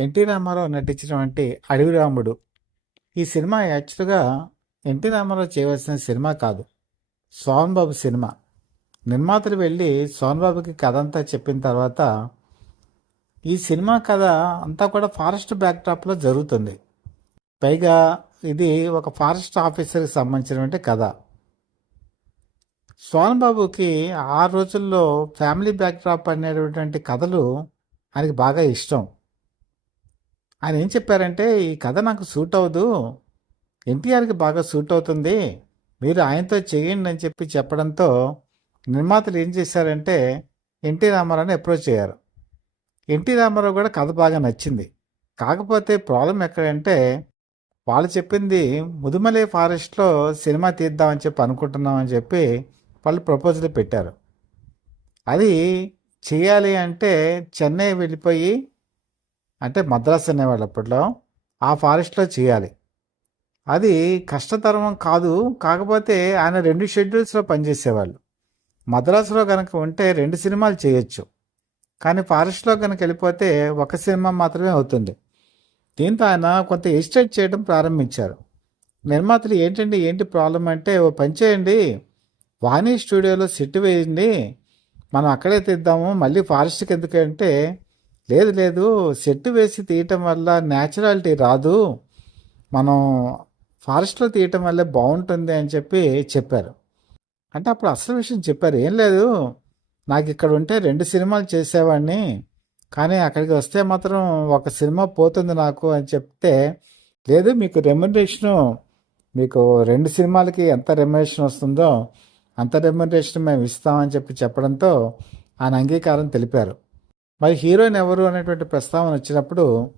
NT Ramarao నటించినటువంటి అడవి రాముడు. ఈ సినిమా యాక్చువల్గా ఎన్టీ రామారావు చేయవలసిన సినిమా కాదు. సోహన్ బాబు సినిమా. నిర్మాతలు వెళ్ళి బాబుకి కథ అంతా చెప్పిన తర్వాత ఈ సినిమా కథ అంతా కూడా ఫారెస్ట్ బ్యాక్డ్రాప్లో జరుగుతుంది. పైగా ఇది ఒక ఫారెస్ట్ ఆఫీసర్కి సంబంధించినటువంటి కథ. సోహన్ బాబుకి ఆ రోజుల్లో ఫ్యామిలీ బ్యాక్డ్రాప్ అనేటువంటి కథలు ఆయనకి బాగా ఇష్టం. ఆయన ఏం చెప్పారంటే ఈ కథ నాకు సూట్ అవ్వదు. ఎన్టీఆర్కి బాగా సూట్ అవుతుంది. మీరు ఆయనతో చేయండి అని చెప్పి చెప్పడంతో నిర్మాతలు ఏం చేశారంటే ఎన్టీ రామారావుని అప్రోచ్ అయ్యారు. ఎన్టీ రామారావు కూడా కథ బాగా నచ్చింది. కాకపోతే ప్రాబ్లం ఎక్కడంటే వాళ్ళు చెప్పింది ముదుమలై ఫారెస్ట్లో సినిమా తీద్దామని చెప్పి అనుకుంటున్నామని చెప్పి వాళ్ళు ప్రపోజల్ పెట్టారు. అది చేయాలి అంటే చెన్నై వెళ్ళిపోయి అంటే మద్రాస్ అనేవాళ్ళు అప్పట్లో ఆ ఫారెస్ట్లో చేయాలి. అది కష్టతరం కాదు కాకపోతే ఆయన రెండు షెడ్యూల్స్లో పనిచేసేవాళ్ళు. మద్రాసులో కనుక ఉంటే రెండు సినిమాలు చేయొచ్చు. కానీ ఫారెస్ట్లో కనుక వెళ్ళిపోతే ఒక సినిమా మాత్రమే అవుతుంది. దీంతో ఆయన కొంత ఎస్టేట్ చేయడం ప్రారంభించారు. నిర్మాతలు ఏంటండి ఏంటి ప్రాబ్లం అంటే ఓ పని చేయండి వాణి స్టూడియోలో సెట్ వేయండి మనం అక్కడే తీద్దాము మళ్ళీ ఫారెస్ట్కి ఎందుకంటే లేదు లేదు. సెట్ వేసి తీయటం వల్ల న్యాచురాలిటీ రాదు. మనం ఫారెస్ట్లో తీయటం వల్లే బాగుంటుంది అని చెప్పి చెప్పారు. అంటే అప్పుడు అసలు విషయం చెప్పారు. ఏం లేదు. నాకు ఇక్కడ ఉంటే రెండు సినిమాలు చేసేవాడిని. కానీ అక్కడికి వస్తే మాత్రం ఒక సినిమా పోతుంది నాకు అని చెప్తే లేదు మీకు రెమ్యునరేషను మీకు రెండు సినిమాలకి ఎంత రెమ్యునరేషన్ వస్తుందో అంత రెమ్యునరేషన్ మేము ఇస్తామని చెప్పి చెప్పడంతో ఆయన అంగీకారం తెలిపారు. మరి హీరోయిన్ ఎవరు అనేటువంటి ప్రస్తావన వచ్చినప్పుడు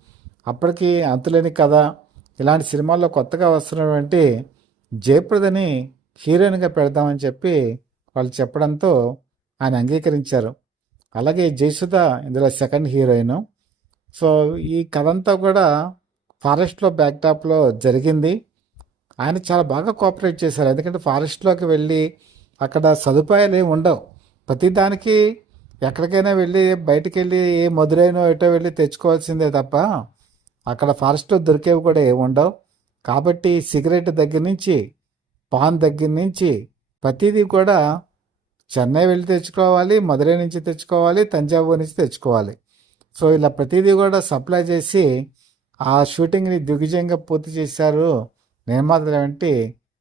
అప్పటికి అంతులేని కథ ఇలాంటి సినిమాల్లో కొత్తగా వస్తున్నటువంటి జయప్రదని హీరోయిన్గా పెడదామని చెప్పి వాళ్ళు చెప్పడంతో ఆయన అంగీకరించారు. అలాగే జయసుధ ఇందులో సెకండ్ హీరోయిన్. సో ఈ కథ అంతా కూడా ఫారెస్ట్లో బ్యాక్టాప్లో జరిగింది. ఆయన చాలా బాగా కోఆపరేట్ చేశారు. ఎందుకంటే ఫారెస్ట్లోకి వెళ్ళి అక్కడ సదుపాయాలు ఏమి ఉండవు. ప్రతిదానికి ఎక్కడికైనా వెళ్ళి బయటికి వెళ్ళి ఏ మధురైనో ఎటో వెళ్ళి తెచ్చుకోవాల్సిందే తప్ప అక్కడ ఫారెస్ట్లో దొరికేవి కూడా ఏముండవు కాబట్టి సిగరెట్ దగ్గర నుంచి పాన్ దగ్గర నుంచి ప్రతిదీ కూడా చెన్నై వెళ్ళి తెచ్చుకోవాలి మధురై నుంచి తెచ్చుకోవాలి తంజావూరు నుంచి తెచ్చుకోవాలి. సో ఇలా ప్రతిదీ కూడా సప్లై చేసి ఆ షూటింగ్ని దిగ్విజయంగా పూర్తి చేశారు నిర్మాతలు ఏంటి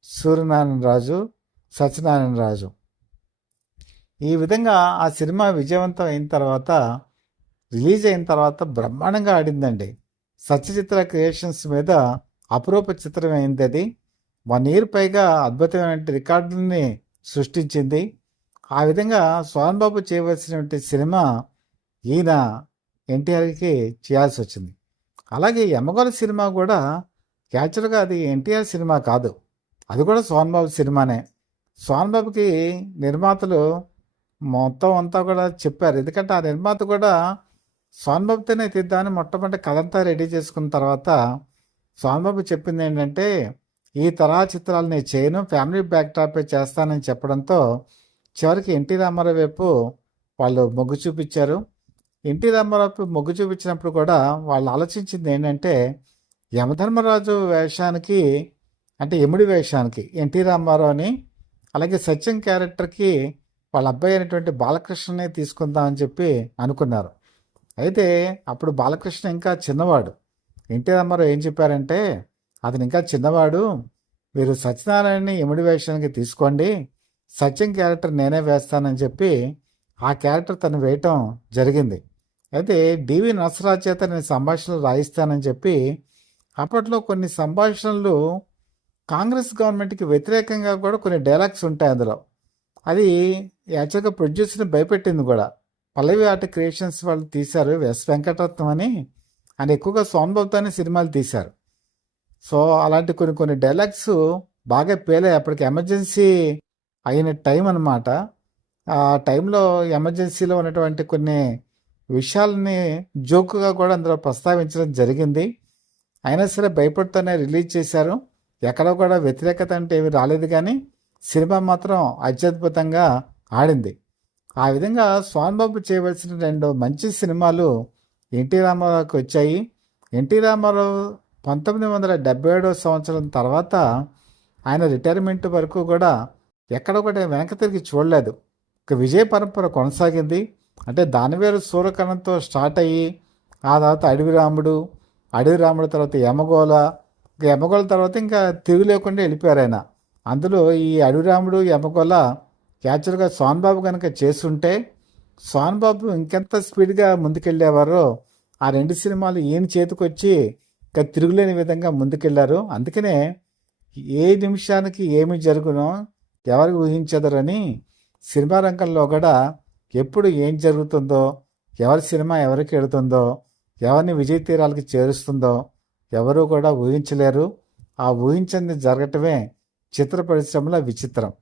సూర్యనారాయణ రాజు సత్యనారాయణ రాజు ఈ విధంగా ఆ సినిమా విజయవంతం అయిన తర్వాత రిలీజ్ అయిన తర్వాత బ్రహ్మాండంగా ఆడిందండి. సత్యచిత్ర క్రియేషన్స్ మీద అపురూప చిత్రం అయింది అది. వన్ ఇయర్ పైగా అద్భుతమైన రికార్డుల్ని సృష్టించింది. ఆ విధంగా సోహన్ బాబు చేయవలసినటువంటి సినిమా ఈయన ఎన్టీఆర్కి చేయాల్సి వచ్చింది. అలాగే యమగోల సినిమా కూడా యాక్చువల్గా అది ఎన్టీఆర్ సినిమా కాదు. అది కూడా సోహన్ బాబు సినిమానే. సోహన్ బాబుకి నిర్మాతలు మొత్తం అంతా కూడా చెప్పారు. ఎందుకంటే ఆ నిర్మాత కూడా సోన్బాబుతోనే తీద్దామని మొట్టమొదటి కథంతా రెడీ చేసుకున్న తర్వాత స్వామిబాబు చెప్పింది ఏంటంటే ఈ తరహా చిత్రాలు నేను చేయను ఫ్యామిలీ బ్యాక్డ్రాపే చేస్తానని చెప్పడంతో చివరికి ఎన్టీ రామారావు వైపు వాళ్ళు మొగ్గు చూపించారు. ఎన్టీ రామారావు మొగ్గు చూపించినప్పుడు కూడా వాళ్ళు ఆలోచించింది ఏంటంటే యమధర్మరాజు వేషానికి అంటే ఎముడి వేషానికి ఎన్టీ రామారావుని అలాగే సత్యం క్యారెక్టర్కి వాళ్ళ అబ్బాయి అయినటువంటి బాలకృష్ణనే తీసుకుందాం అని చెప్పి అనుకున్నారు. అయితే అప్పుడు బాలకృష్ణ ఇంకా చిన్నవాడు. ఎన్టీ రామారావు ఏం చెప్పారంటే అతను ఇంకా చిన్నవాడు. మీరు సత్యనారాయణని ఎముడి వేషానికి తీసుకోండి. సత్యం క్యారెక్టర్ నేనే వేస్తానని చెప్పి ఆ క్యారెక్టర్ తను వేయటం జరిగింది. అయితే డివి నరసరాజ్ చేత నేను సంభాషణలు రాయిస్తానని చెప్పి అప్పట్లో కొన్ని సంభాషణలు కాంగ్రెస్ గవర్నమెంట్కి వ్యతిరేకంగా కూడా కొన్ని డైలాగ్స్ ఉంటాయి అందులో. అది యాక్చువల్గా ప్రొడ్యూసర్ని భయపెట్టింది కూడా. పల్లవి ఆర్ట్ క్రియేషన్స్ వాళ్ళు తీశారు ఎస్ వెంకటరత్నం అని. ఆయన ఎక్కువగా సోన్బాబుతోనే సినిమాలు తీశారు. సో అలాంటి కొన్ని కొన్ని డైలాగ్స్ బాగా పేలాయి అప్పటికి ఎమర్జెన్సీ అయిన టైం అనమాట ఆ టైంలో ఎమర్జెన్సీలో ఉన్నటువంటి కొన్ని విషయాలని జోకుగా కూడా అందులో ప్రస్తావించడం జరిగింది. అయినా సరే భయపడుతూనే రిలీజ్ చేశారు. ఎక్కడ కూడా వ్యతిరేకత అంటే ఏమి రాలేదు కానీ సినిమా మాత్రం అత్యద్భుతంగా ఆడింది. ఆ విధంగా స్వామిబాబు చేయవలసిన రెండు మంచి సినిమాలు ఎన్టీ రామారావుకి వచ్చాయి. ఎన్టీ రామారావు పంతొమ్మిది వందల డెబ్బై ఏడవ సంవత్సరం తర్వాత ఆయన రిటైర్మెంట్ వరకు కూడా ఎక్కడ ఒకటి వెనక తిరిగి చూడలేదు. ఒక విజయ పరంపర కొనసాగింది. అంటే దానివేరు సూర్యకణంతో స్టార్ట్ అయ్యి ఆ తర్వాత అడవి రాముడు అడవి రాముడు తర్వాత యమగోళ ఇంకా యమగోళ తర్వాత ఇంకా తిరుగు లేకుండా వెళ్ళిపోయారు ఆయన. అందులో ఈ అడవి రాముడు యమగోళ యాక్చువల్గా స్వాన్బాబు కనుక చేస్తుంటే స్వాన్బాబు ఇంకెంత స్పీడ్గా ముందుకెళ్ళేవారో ఆ రెండు సినిమాలు ఏం చేతికొచ్చి ఇంకా తిరుగులేని విధంగా ముందుకెళ్ళారు అందుకనే ఏ నిమిషానికి ఏమి జరుగునో ఎవరికి ఊహించదరని సినిమా రంగంలో కూడా ఎప్పుడు ఏం జరుగుతుందో ఎవరి సినిమా ఎవరికి ఎడుతుందో ఎవరిని విజయ తీరాలకి చేరుస్తుందో ఎవరు కూడా ఊహించలేరు. ఆ ఊహించింది జరగటమే చిత్ర పరిశ్రమలో విచిత్రం.